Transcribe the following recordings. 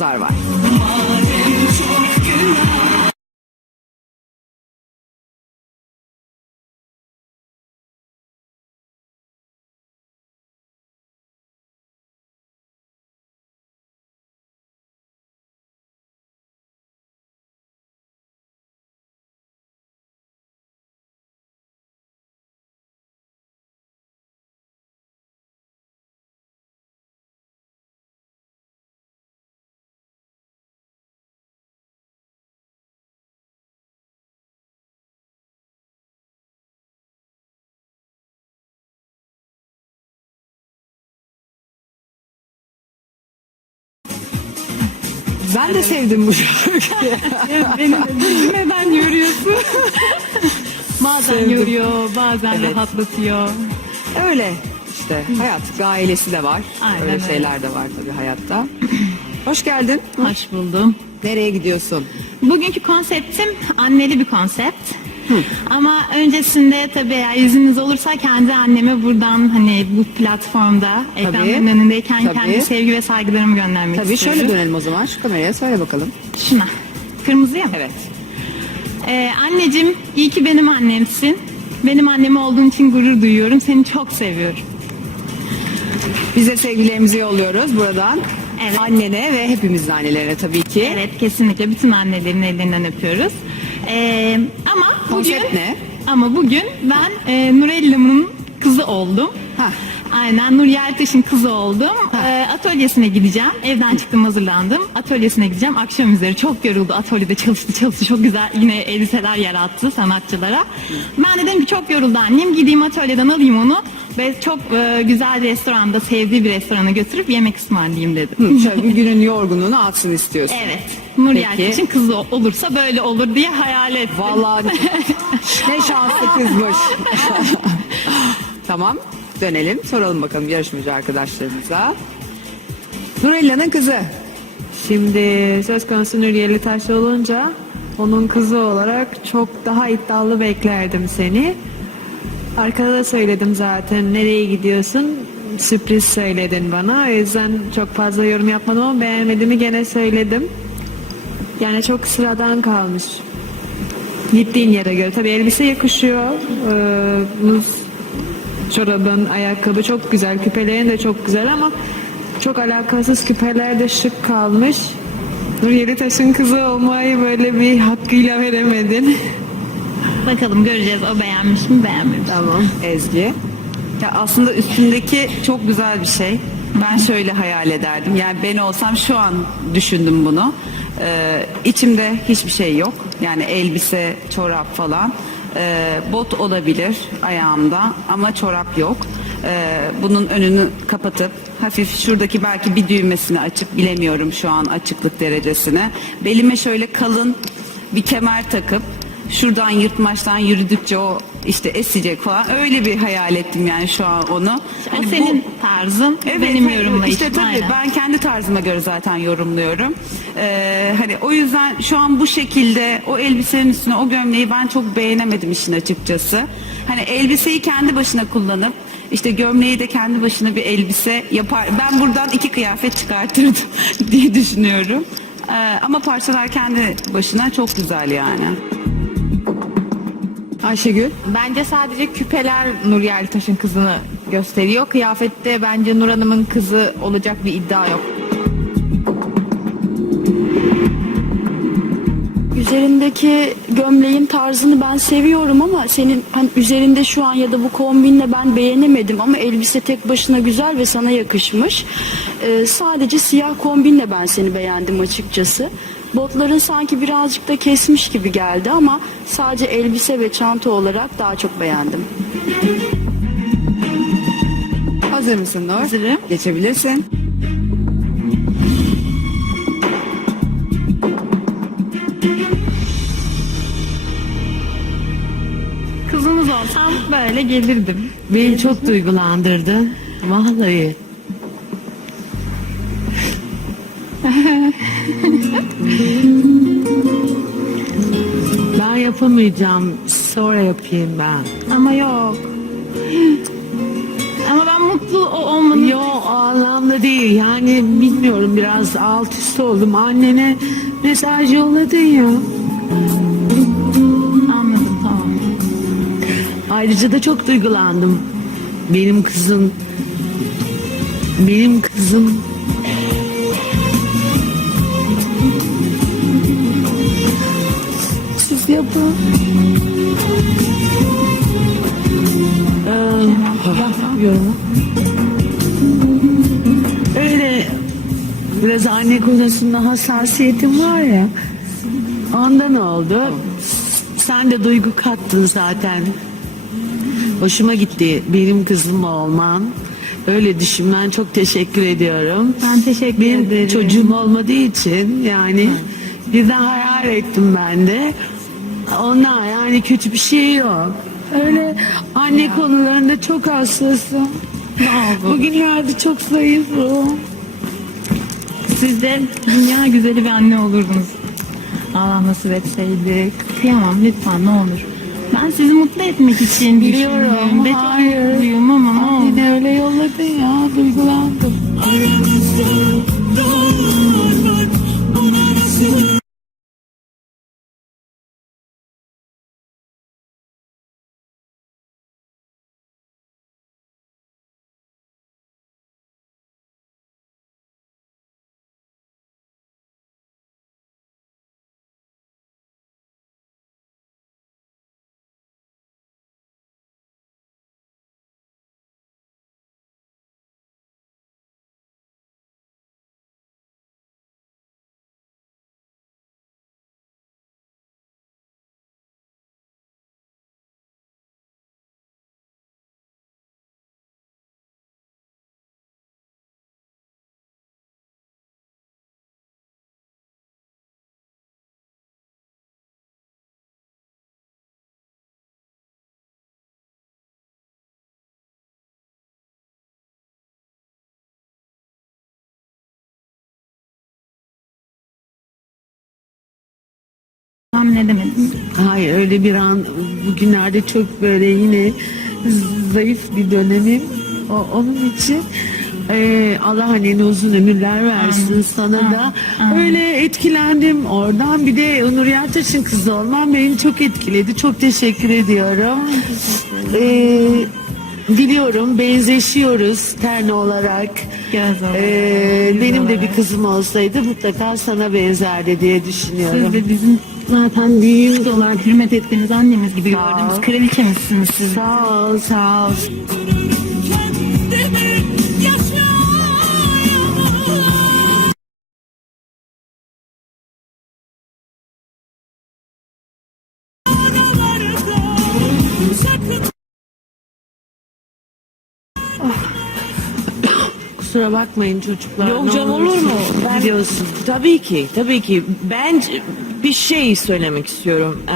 Gülzar var. Ben de sevdim bu şarkıyı. Beni neden yoruyorsun? bazen Sevdim. yoruyor, bazen Evet. rahatlatıyor. Öyle işte hayat bir ailesi de var. Aynen öyle öyle. şeyler de var tabii hayatta. Hoş geldin. Hoş buldum. Nereye gidiyorsun? Bugünkü konseptim anneli bir konsept. Ama öncesinde tabii eğer izniniz olursa kendi anneme buradan hani bu platformda ekranların önündeyken Tabii. kendi sevgi ve saygılarımı göndermek Tabii istiyorum. şöyle dönelim o zaman. Şu kameraya söyle bakalım. Şuna. Kırmızıya mı? Evet. Ee, anneciğim iyi ki benim annemsin. Benim annem olduğun için gurur duyuyorum. Seni çok seviyorum. Biz de sevgilerimizi yolluyoruz buradan. Evet. Annene ve hepimizin annelerine tabii ki. Evet kesinlikle bütün annelerin ellerinden öpüyoruz. Ee, ama Konsept bugün, ne? Ama bugün ben e, Nurellam'ın kızı oldum. Aynen Nur Yelteş'in kızı oldum. Ee, atölyesine gideceğim. Evden çıktım hazırlandım. Atölyesine gideceğim. Akşam üzeri çok yoruldu. Atölyede çalıştı çalıştı. Çok güzel yine elbiseler yarattı sanatçılara. Ben dedim ki çok yoruldu annem. Gideyim atölyeden alayım onu. Ve çok e, güzel bir restoranda sevdiği bir restorana götürüp yemek ısmarlayayım dedim. Hı, Şöyle bir günün yorgunluğunu atsın istiyorsun. Evet. Nur Peki. Kızı olursa böyle olur diye hayal ettim. Vallahi ne şanslı kızmış. tamam dönelim soralım bakalım yarışmacı arkadaşlarımıza. Nurella'nın kızı. Şimdi söz konusu Nuriyeli Taş olunca onun kızı olarak çok daha iddialı beklerdim seni. Arkada da söyledim zaten nereye gidiyorsun sürpriz söyledin bana. O yüzden çok fazla yorum yapmadım ama beğenmediğimi gene söyledim. Yani çok sıradan kalmış. Gittiğin yere göre. Tabii elbise yakışıyor. Ee, çorabın, ayakkabı çok güzel. Küpelerin de çok güzel ama çok alakasız küpeler de şık kalmış. Nur Yelitaş'ın kızı olmayı böyle bir hakkıyla veremedin. Bakalım göreceğiz o beğenmiş mi beğenmemiş. mi? Tamam. Ezgi. Ya aslında üstündeki çok güzel bir şey. Ben şöyle hayal ederdim. Yani ben olsam şu an düşündüm bunu. Ee, içimde hiçbir şey yok. Yani elbise, çorap falan. Ee, bot olabilir ayağımda ama çorap yok. Ee, bunun önünü kapatıp hafif şuradaki belki bir düğmesini açıp bilemiyorum şu an açıklık derecesine. Belime şöyle kalın bir kemer takıp şuradan yırtmaçtan yürüdükçe o işte esecek falan öyle bir hayal ettim yani şu an onu. O Hani bu- senin tarzın, benim hani yorumlayışım. İşte tabii aynen. ben kendi tarzıma göre zaten yorumluyorum. Ee, hani o yüzden şu an bu şekilde o elbisenin üstüne o gömleği ben çok beğenemedim işin açıkçası. Hani elbiseyi kendi başına kullanıp işte gömleği de kendi başına bir elbise yapar. Ben buradan iki kıyafet çıkartırdım diye düşünüyorum. Ee, ama parçalar kendi başına çok güzel yani. Ayşegül. Bence sadece küpeler Nur Yeltaş'ın kızını gösteriyor. Kıyafette bence Nur Hanım'ın kızı olacak bir iddia yok. Üzerindeki gömleğin tarzını ben seviyorum ama senin hani üzerinde şu an ya da bu kombinle ben beğenemedim ama elbise tek başına güzel ve sana yakışmış. Ee, sadece siyah kombinle ben seni beğendim açıkçası. Botların sanki birazcık da kesmiş gibi geldi ama sadece elbise ve çanta olarak daha çok beğendim. Hazır mısın Nur? Hazırım. Geçebilirsin. Kızınız olsam böyle gelirdim. Beni çok duygulandırdı. Vallahi. Yapamayacağım. Sonra yapayım ben. Ama yok. Ama ben mutlu o- olmanız Yo o anlamda değil yani bilmiyorum biraz alt üst oldum. Annene mesaj yolladın ya. anladım tamam. Ayrıca da çok duygulandım. Benim kızım benim kızım yapın. Ee. Öyle biraz anne konusunda hassasiyetim var ya. Ondan oldu. Sen de duygu kattın zaten. Hoşuma gitti benim kızım olman. Öyle düşünmen çok teşekkür ediyorum. Ben teşekkür Benim ederim. çocuğum olmadığı için yani birden hayal ettim ben de. Ondan yani kötü bir şey yok. Öyle anne konularında çok hassasım. Bugünlerde çok zayıfım. Siz de dünya güzeli bir anne olurdunuz. Allah nasip etseydi. Kıyamam lütfen ne olur. Ben sizi mutlu etmek için Biliyorum. Ve çok mutluyum ama ne olur. Yine öyle yolladın ya duygulandım. Tahmin edemedim. Hayır öyle bir an bugünlerde çok böyle yine zayıf bir dönemim. O, onun için eee, Allah hani uzun ömürler versin sana da. Öyle etkilendim oradan. Bir de Onur Yaltaş'ın kızı olmam beni çok etkiledi. Çok teşekkür ediyorum. Eee, diliyorum benzeşiyoruz terne olarak. Yüz benim de bir kızım olsaydı mutlaka sana benzerdi diye düşünüyorum. Siz de bizim zaten büyüğümüz olarak hürmet ettiğimiz annemiz gibi gördüğümüz kraliçemizsiniz siz. Sağ ol, sağ ol. Kusura bakmayın çocuklar. Yok ne canım olur mu? Ben, Biliyorsun. Tabii ki, tabii ki. Ben bir şey söylemek istiyorum. Ee,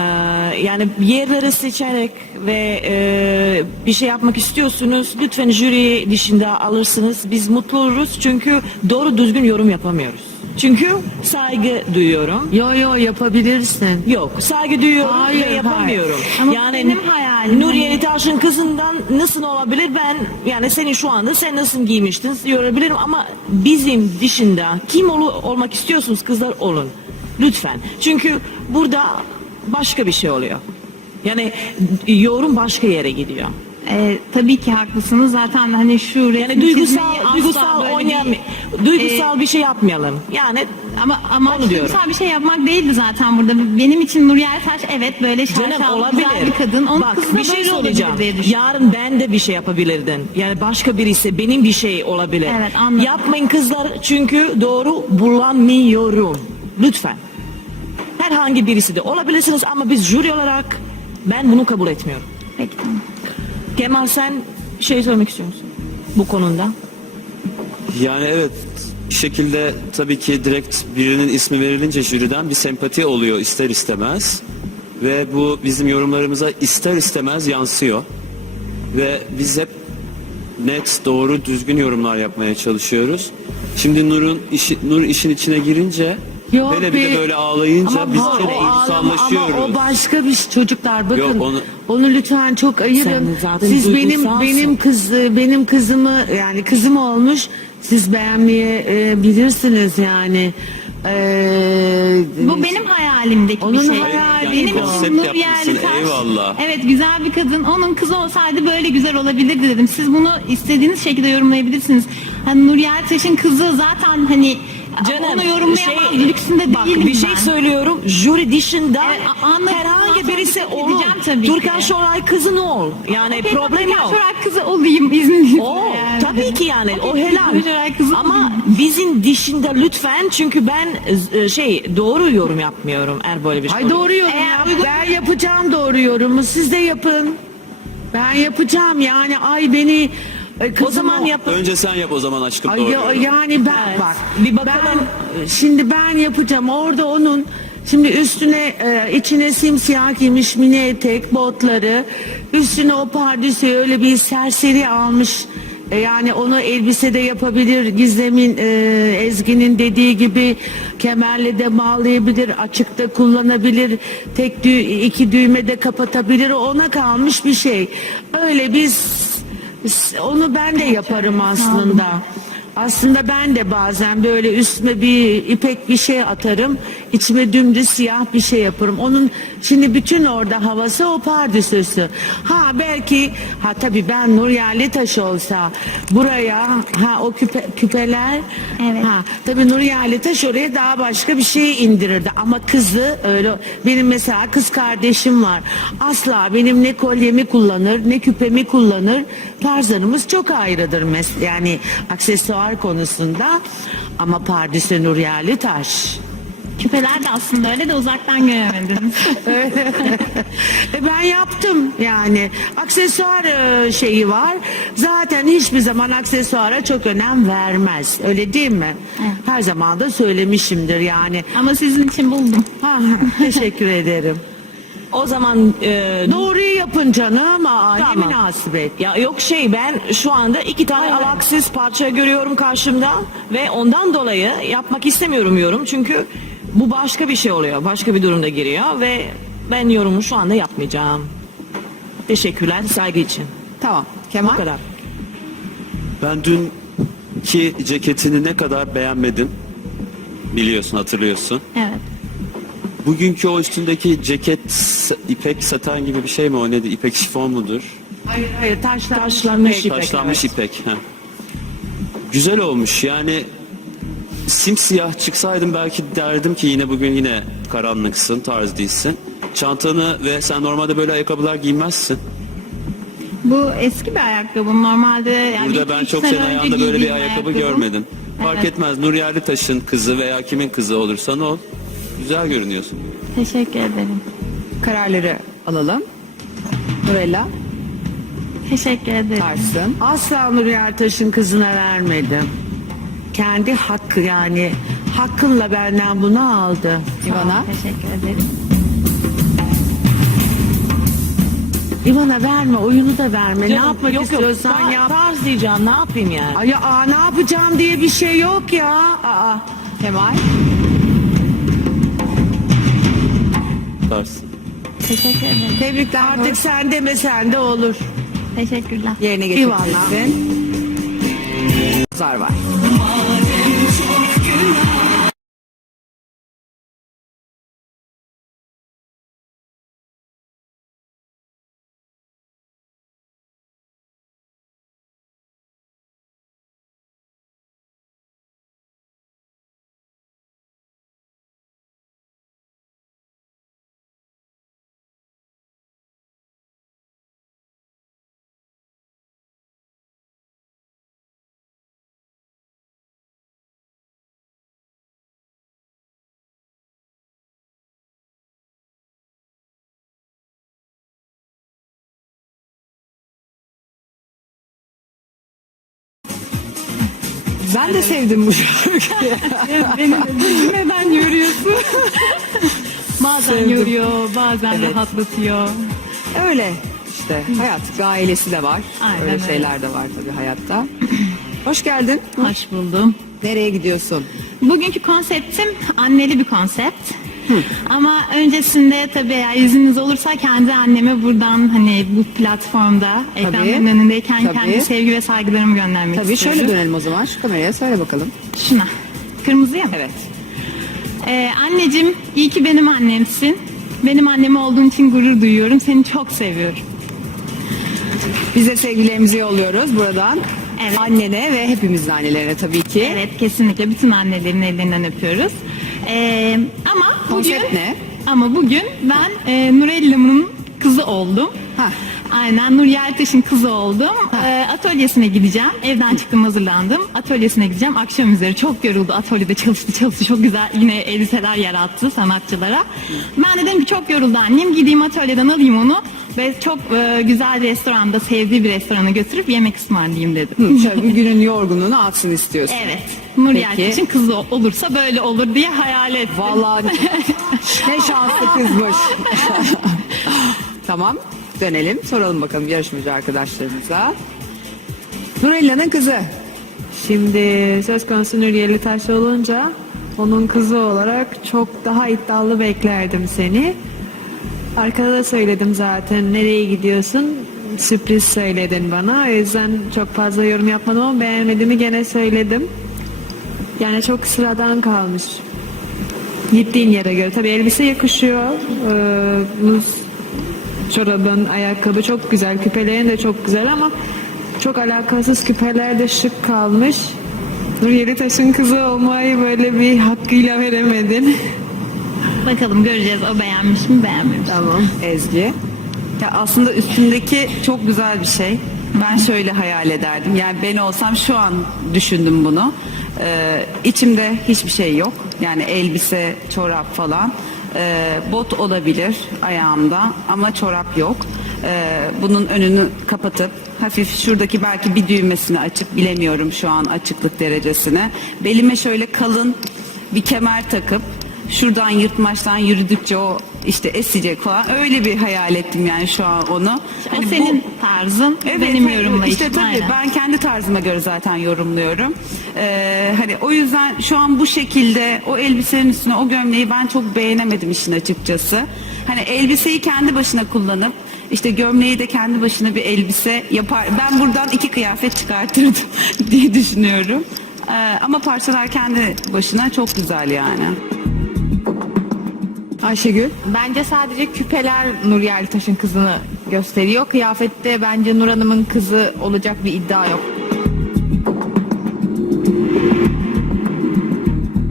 yani yerleri seçerek ve e, bir şey yapmak istiyorsunuz. Lütfen jüri dışında alırsınız. Biz mutlu oluruz çünkü doğru düzgün yorum yapamıyoruz. Çünkü saygı duyuyorum. Yo yo yapabilirsin. Yok, saygı duyuyorum Hayır, ve yapamıyorum. Ama yani benim hayalim- Nuriye Taş'ın kızından nasıl olabilir ben yani senin şu anda sen nasıl giymiştin yorabilirim ama bizim dışında kim ol, olmak istiyorsunuz kızlar olun. Lütfen. Çünkü burada başka bir şey oluyor. Yani yorum başka yere gidiyor. Ee, tabii ki haklısınız. Zaten hani şu Yani duygusal çizmeyi asla duygusal böyle oynayam bir- duygusal bir şey yapmayalım. Yani Ama ama Onu diyorum. duygusal bir şey yapmak değildi zaten burada. Benim için Nur Yeltaş evet böyle Canım şarşal olabilir. güzel bir kadın. Onun Bak kızı da bir şey böyle söyleyeceğim. olabilir diye düşünüyorum. Yarın ben de bir şey yapabilirdin. Yani başka birisi benim bir şey olabilir. Evet, anladım. Yapmayın kızlar çünkü doğru bulamıyorum. Lütfen. Herhangi birisi de olabilirsiniz ama biz jüri olarak ben bunu kabul etmiyorum. Peki tamam. Kemal sen şey söylemek istiyor musun? Bu konuda. Yani evet bir şekilde tabii ki direkt birinin ismi verilince jüriden bir sempati oluyor ister istemez. Ve bu bizim yorumlarımıza ister istemez yansıyor. Ve biz hep net, doğru, düzgün yorumlar yapmaya çalışıyoruz. Şimdi Nur'un işi, Nur işin içine girince Yok Hele bir de böyle ağlayınca Ama biz bu- çok o ağlama- duygusallaşıyoruz. Ama o başka bir şey. çocuklar bakın. Yok, onu, onu- lütfen çok ayırın. Sen zaten Siz benim duygusalsın. benim kız benim kızımı yani kızım olmuş. Siz beğenmeye e, bilirsiniz yani. Ee, Bu benim hayalimdeki Onun bir şey. hayali benim bu. için Konsept yapmışsın, Yerlitaş. eyvallah. Evet güzel bir kadın. Onun kızı olsaydı böyle güzel olabilirdi dedim. Siz bunu istediğiniz şekilde yorumlayabilirsiniz. Hani Nur Yerlitaş'ın kızı zaten hani onu yorumlayamaz lüksünde bak, değilim bir şey ben. söylüyorum. Jüri dışında anladım. herhangi birisi olur. tabii Türkan ki. Şoray kızın ol. Yani Okey, problem Türkan yok. Şoray kızı olayım izninizle. O yani. tabii ki yani o Okey, helal. Türkan Ama olayım. bizim dışında lütfen çünkü ben e, şey doğru yorum yapmıyorum eğer böyle bir şey Ay doğru yorum Eğer yap. Ben yapacağım doğru yorumu. Siz de yapın. Ben yapacağım yani ay beni e, O zaman yapın. Önce sen yap o zaman aşkım Ay doğru. ya- yani ben Evet. bak Bir bakalım. ben şimdi ben yapacağım orada onun şimdi üstüne e, içine simsiyah giymiş mini etek botları üstüne o pardüsü öyle bir serseri almış E, yani onu elbise de yapabilir Gizem'in e, Ezgi'nin dediği gibi kemerle de bağlayabilir açıkta kullanabilir tek dü iki düğme de kapatabilir O ona kalmış bir şey öyle biz onu ben de yaparım aslında. Aslında ben de bazen böyle üstüme bir ipek bir şey atarım. İçime dümdüz siyah bir şey yaparım. Onun şimdi bütün orada havası o pardüsüsü. Ha belki ha tabii ben Nur Yerli Taş olsa buraya ha o küpe, küpeler Evet. ha tabii Nur Yerli Taş oraya daha başka bir şey indirirdi. Ama kızı öyle benim mesela kız kardeşim var. Asla benim ne kolyemi kullanır ne küpemi kullanır. Tarzlarımız çok ayrıdır mes yani aksesuar konusunda. Ama pardüsü Nur Yerli Taş. Küpeler de aslında öyle de uzaktan göremedim. E ben yaptım yani. Aksesuar e, şeyi var. Zaten hiçbir zaman aksesuara çok önem vermez. Öyle değil mi? Her zaman da söylemişimdir yani. Ama sizin için buldum. ha, teşekkür ederim. O zaman e, doğruyu yapın canım. Aa, ne Tamam. münasebet. Ya yok şey ben şu anda iki tane alaksız parça görüyorum karşımda ve ondan dolayı yapmak istemiyorum yorum. Çünkü bu başka bir şey oluyor başka bir durumda giriyor ve ben yorumu şu anda yapmayacağım. Teşekkürler saygı için. Tamam. Bu Kemal. kadar. Ben dünkü ceketini ne kadar beğenmedim. Biliyorsun hatırlıyorsun. Evet. Bugünkü o üstündeki ceket ipek satan gibi bir şey mi o nedir? İpek şifon mudur? hayır hayır taşlanmış, Taşlanmış ipek. ipek. Taşlanmış evet. ipek. heh. Güzel olmuş yani simsiyah çıksaydım belki derdim ki yine bugün yine karanlıksın tarz değilsin. Çantanı ve sen normalde böyle ayakkabılar giymezsin. Bu eski bir ayakkabım. Normalde yani Burada ben çok sene ayağında böyle bir ayakkabı ayakkabım. görmedim. Fark Evet. etmez Nur Yerlitaş'ın kızı veya kimin kızı olursan ol. Güzel görünüyorsun. Teşekkür ederim. Kararları alalım. Nurella. Teşekkür ederim. Tarsın. asla Nur Yertaş'ın kızına vermedim kendi hakkı yani hakkınla benden bunu aldı İvana. Teşekkür ederim. İvana verme oyunu da verme ne Canım, yapmak yok, yok, istiyorsan tar- yap Tarz diyeceğim ne yapayım yani. Ay aa, ne yapacağım diye bir şey yok ya. Aa. Kemal. Tarz. Teşekkür ederim. Tebrikler. Artık sen demesen de olur. Teşekkürler. yerine getireceksin. Zar var. Ben de sevdim bu şarkıyı. Beni neden yoruyorsun? bazen yoruyor, bazen Evet. rahatlatıyor. Öyle işte hayat ailesi de var. Aynen öyle öyle. şeyler de var tabii hayatta. Hoş geldin. Hoş buldum. Nereye gidiyorsun? Bugünkü konseptim anneli bir konsept. Ama öncesinde tabii eğer izniniz olursa kendi anneme buradan hani bu platformda ekranların önündeyken tabii. kendi sevgi ve saygılarımı göndermek Tabii istiyorum. şöyle dönelim o zaman şu kameraya söyle bakalım. Şuna. Kırmızıya mı? Evet. Ee, anneciğim iyi ki benim annemsin. Benim annem olduğun için gurur duyuyorum. Seni çok seviyorum. Biz de sevgilerimizi yolluyoruz buradan. Evet. Annene ve hepimizin annelerine tabii ki. Evet kesinlikle bütün annelerin ellerinden öpüyoruz. Ee, ama Konsept bugün, ne? Ama bugün ben e, Nurellam'ın kızı oldum. Hah. Aynen Nur Yeltaş'ın kızı oldum. Ee, atölyesine gideceğim. Evden çıktım hazırlandım. Atölyesine gideceğim. Akşam üzeri çok yoruldu. Atölyede çalıştı çalıştı. Çok güzel yine elbiseler yarattı sanatçılara. Ben de dedim ki çok yoruldu annem. Gideyim atölyeden alayım onu. Ve çok e, güzel restoranda sevdiği bir restorana götürüp yemek ısmarlayayım dedim. Şöyle bir günün yorgunluğunu atsın istiyorsun. Evet. Nur Peki. Yeltaş'ın kızı olursa böyle olur diye hayal ettim. Vallahi ne şanslı kızmış. tamam dönelim soralım bakalım yarışmacı arkadaşlarımıza. Nurella'nın kızı. Şimdi söz konusu Nur Yelitaş olunca onun kızı olarak çok daha iddialı beklerdim seni. Arkada da söyledim zaten nereye gidiyorsun sürpriz söyledin bana. O yüzden çok fazla yorum yapmadım ama beğenmediğimi gene söyledim. Yani çok sıradan kalmış. Gittiğin yere göre. Tabii elbise yakışıyor. Ee, çorabın, ayakkabı çok güzel. Küpelerin de çok güzel ama çok alakasız küpeler de şık kalmış. Nur Yelitaş'ın kızı olmayı böyle bir hakkıyla veremedin. Bakalım göreceğiz o beğenmiş mi beğenmemiş. mi? Tamam. Ezgi. Ya aslında üstündeki çok güzel bir şey. Ben şöyle hayal ederdim. Yani ben olsam şu an düşündüm bunu. Ee, içimde hiçbir şey yok. Yani elbise, çorap falan. Ee, bot olabilir ayağımda ama çorap yok. Ee, bunun önünü kapatıp hafif şuradaki belki bir düğmesini açıp bilemiyorum şu an açıklık derecesini. Belime şöyle kalın bir kemer takıp şuradan yırtmaçtan yürüdükçe o işte esecek falan öyle bir hayal ettim yani şu an onu. O Hani bu- senin tarzın, Evet, benim hani yorumlayışım. İşte tabii aynen. ben kendi tarzıma göre zaten yorumluyorum. Ee, hani o yüzden şu an bu şekilde o elbisenin üstüne o gömleği ben çok beğenemedim işin açıkçası. Hani elbiseyi kendi başına kullanıp işte gömleği de kendi başına bir elbise yapar. Ben buradan iki kıyafet çıkartırdım diye düşünüyorum. Ee, ama parçalar kendi başına çok güzel yani. Ayşegül. Bence sadece küpeler Nur Yeltaş'ın kızını gösteriyor. Kıyafette bence Nur Hanım'ın kızı olacak bir iddia yok.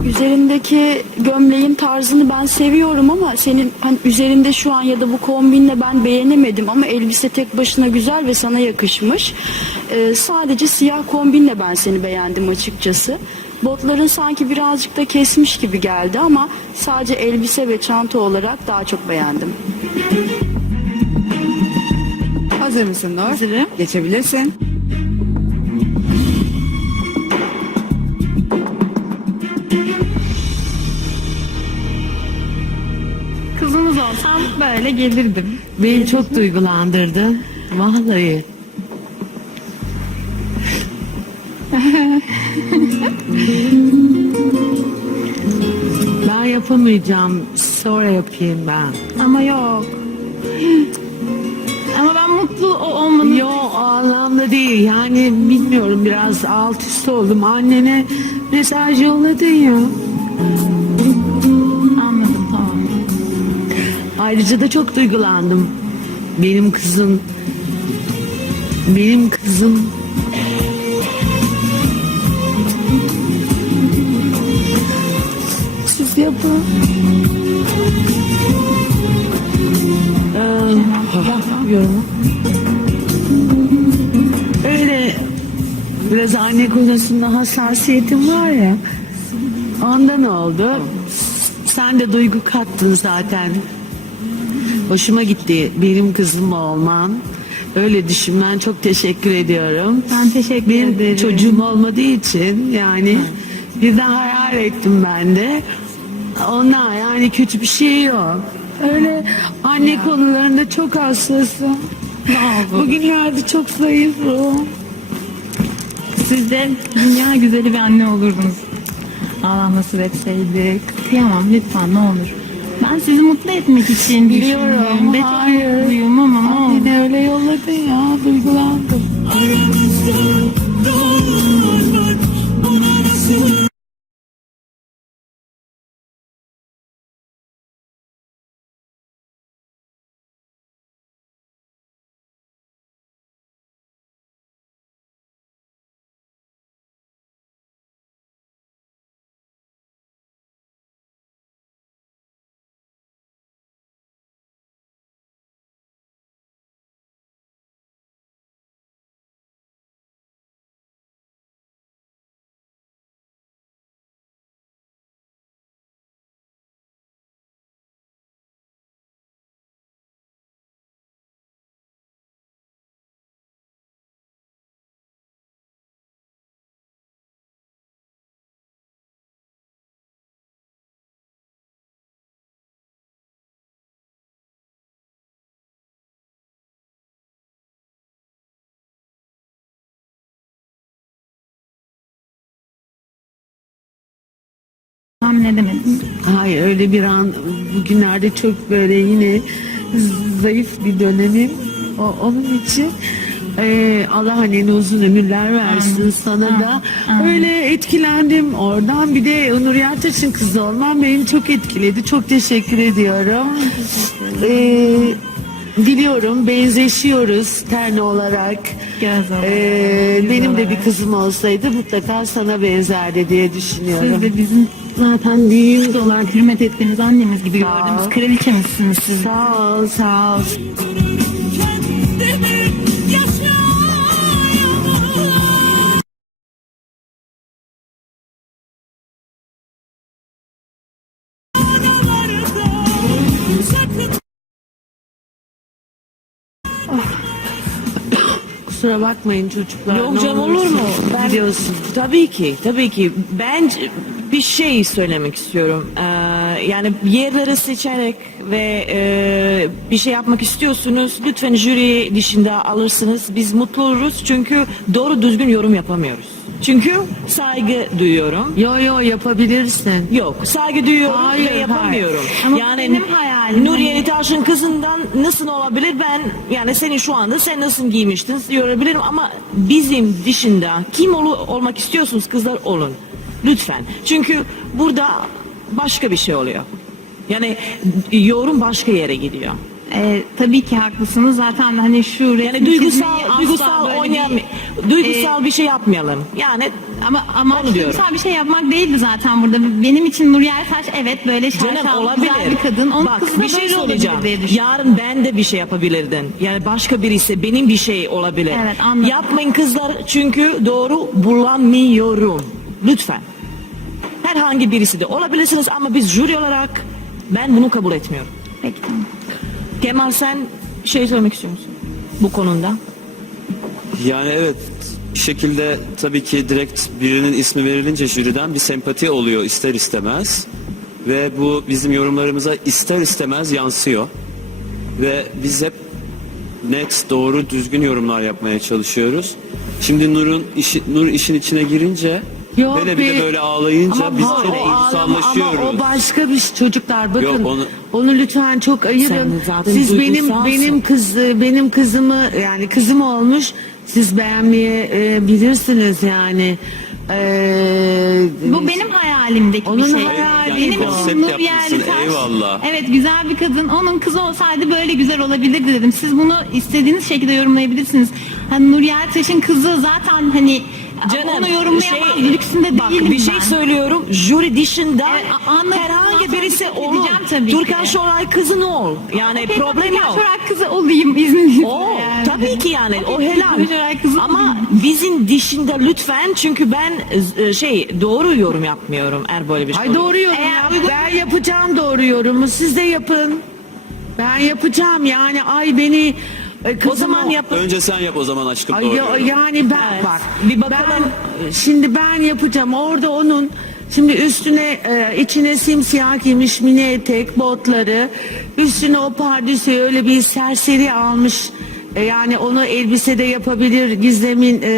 Üzerindeki gömleğin tarzını ben seviyorum ama senin hani üzerinde şu an ya da bu kombinle ben beğenemedim ama elbise tek başına güzel ve sana yakışmış. Ee, sadece siyah kombinle ben seni beğendim açıkçası. Botların sanki birazcık da kesmiş gibi geldi ama sadece elbise ve çanta olarak daha çok beğendim. Hazır mısın Nur? Hazırım. Geçebilirsin. Kızınız olsam böyle gelirdim. Beni çok duygulandırdın. Vallahi. Yapamayacağım. Sonra yapayım ben. Ama yok. Ama ben mutlu o olmanın Yo o anlamda değil. Yani bilmiyorum biraz alt üst oldum. Annene mesaj yolladın ya. anladım tamam. Ayrıca da çok duygulandım. Benim kızım benim kızım yapın. Ee, bakmıyorum. Öyle biraz anne konusunda hassasiyetim var ya. Ondan oldu. Sen de duygu kattın zaten. Hoşuma gitti benim kızım olman. Öyle düşünmen çok teşekkür ediyorum. Ben teşekkür Benim ederim. çocuğum olmadığı için yani bir de hayal ettim ben de. Onlar yani kötü bir şey yok. Öyle anne konularında çok hassasım. Bugünlerde çok zayıfım. Siz de dünya güzeli bir anne olurdunuz. Allah nasip etseydi. Kıyamam lütfen ne olur. Ben sizi mutlu etmek için Biliyorum, düşündüm. Ve çok hayır. mutluyum ama ne olur. Yine öyle yolladın ya duygulandım. Tahmin edemedim. Hayır öyle bir an bugünlerde çok böyle yine zayıf bir dönemim. O, onun için e, Allah hani uzun ömürler versin sana da. Öyle etkilendim oradan. Bir de Nur Yeltaş'ın kızı olmam beni çok etkiledi. Çok teşekkür ediyorum. E, Diliyorum benzeşiyoruz terne olarak. E, yüz benim de bir kızım olsaydı mutlaka sana benzerdi diye düşünüyorum. Siz de bizim zaten büyüğümüz olarak hürmet ettiğimiz annemiz gibi gördüğümüz kraliçemizsiniz siz. Sağ ol, sağ ol. Kusura bakmayın çocuklar. Yok canım olur mu? Ben, Biliyorsun. Tabii ki, tabii ki. Ben bir şey söylemek istiyorum. Ee, yani yerleri seçerek ve e, bir şey yapmak istiyorsunuz. Lütfen jüri dışında alırsınız. Biz mutlu oluruz çünkü doğru düzgün yorum yapamıyoruz. Çünkü saygı duyuyorum. Yo yo yapabilirsin. Yok, saygı duyuyorum Hayır, ve yapamıyorum. Ama yani benim hayalim- Nuriye Taş'ın kızından nasıl olabilir ben yani senin şu anda sen nasıl giymiştin görebilirim ama bizim dışında kim ol, olmak istiyorsunuz kızlar olun. Lütfen. Çünkü burada başka bir şey oluyor. Yani yorum başka yere gidiyor. Ee, tabii ki haklısınız. Zaten hani şu resim Yani duygusal çizmeyi asla duygusal böyle oynayam bir- duygusal bir şey yapmayalım. Yani Ama ama Onu diyorum. duygusal bir şey yapmak değildi zaten burada. Benim için Nur Yertaş evet böyle Canım şarşalı olabilir. güzel bir kadın. Onun Bak kızı da bir şey böyle olabilir söyleyeceğim. diye düşünüyorum. Yarın ben de bir şey yapabilirdin. Yani başka birisi benim bir şey olabilir. Evet, anladım. Yapmayın kızlar çünkü doğru bulamıyorum. Lütfen. Herhangi birisi de olabilirsiniz ama biz jüri olarak ben bunu kabul etmiyorum. Peki tamam. Kemal sen şey söylemek istiyor musun bu konuda? Yani evet bir şekilde tabii ki direkt birinin ismi verilince jüriden bir sempati oluyor ister istemez. Ve bu bizim yorumlarımıza ister istemez yansıyor. Ve biz hep net, doğru, düzgün yorumlar yapmaya çalışıyoruz. Şimdi Nur'un işi, Nur işin içine girince Yok böyle bir be. de böyle ağlayınca Ama biz o ağlama- duygusallaşıyoruz. Ama o başka bir şey çocuklar bakın. Yok, onu, onu- lütfen çok ayırın. Sen zaten Siz benim duygusalsın. benim kız benim kızımı yani kızım olmuş. Siz beğenmeye e, bilirsiniz yani. E, Bu benim hayalimdeki Onun bir şey. hayali benim bu. Konsept Nur yapmışsın, Yerlitaş, eyvallah. Evet güzel bir kadın. Onun kızı olsaydı böyle güzel olabilirdi dedim. Siz bunu istediğiniz şekilde yorumlayabilirsiniz. Hani Nur Yertaş'ın kızı zaten hani onu yorumlayamaz lüksünde bak, değilim bir şey ben. söylüyorum. Jüri dışında anladım. herhangi birisi olur. Türkan. Şoray kızın ol. Yani Okey, problem yok. Şoray kızı olayım izninizle. O yani. tabii ki yani o Okey, helal. Ama bizim dışında lütfen çünkü ben e, şey doğru yorum yapmıyorum eğer böyle bir şey. Ay olur. doğru yorum Eğer uygun- Ben yapacağım doğru yorumu. Siz de yapın. Ben yapacağım yani ay beni e, O zaman yapın. Önce sen yap o zaman aşkım Ay doğru. ya- yani ben Evet. bak. Bir bakalım. Ben, şimdi ben yapacağım. Orada onun şimdi üstüne e, içine simsiyah giymiş mini etek, botları. Üstüne o pardüsü öyle bir serseri almış E, Yani onu elbisede yapabilir. Gizem'in, e,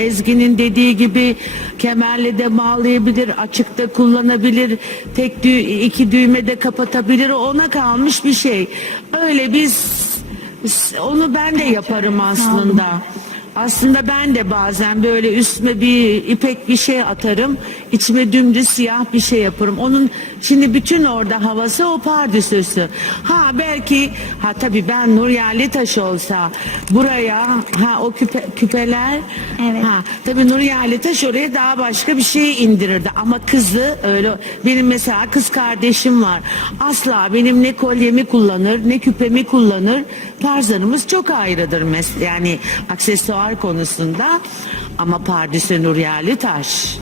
Ezgi'nin dediği gibi kemerle de bağlayabilir, açıkta kullanabilir, tek dü- iki düğme de kapatabilir. Ona kalmış bir şey. Öyle biz onu ben de yaparım aslında. Aslında ben de bazen böyle üstüme bir ipek bir şey atarım. içime dümdüz siyah bir şey yaparım. Onun şimdi bütün orada havası o pardüsüsü. Ha belki ha tabii ben Nur Yerli Taş olsa buraya ha o küpe, küpeler Evet. ha tabii Nur Yerli Taş oraya daha başka bir şey indirirdi ama kızı öyle benim mesela kız kardeşim var. Asla benim ne kolyemi kullanır ne küpemi kullanır. Tarzlarımız çok ayrıdır mesela yani aksesuar konusunda ama pardüsü Nur Yerli Taş.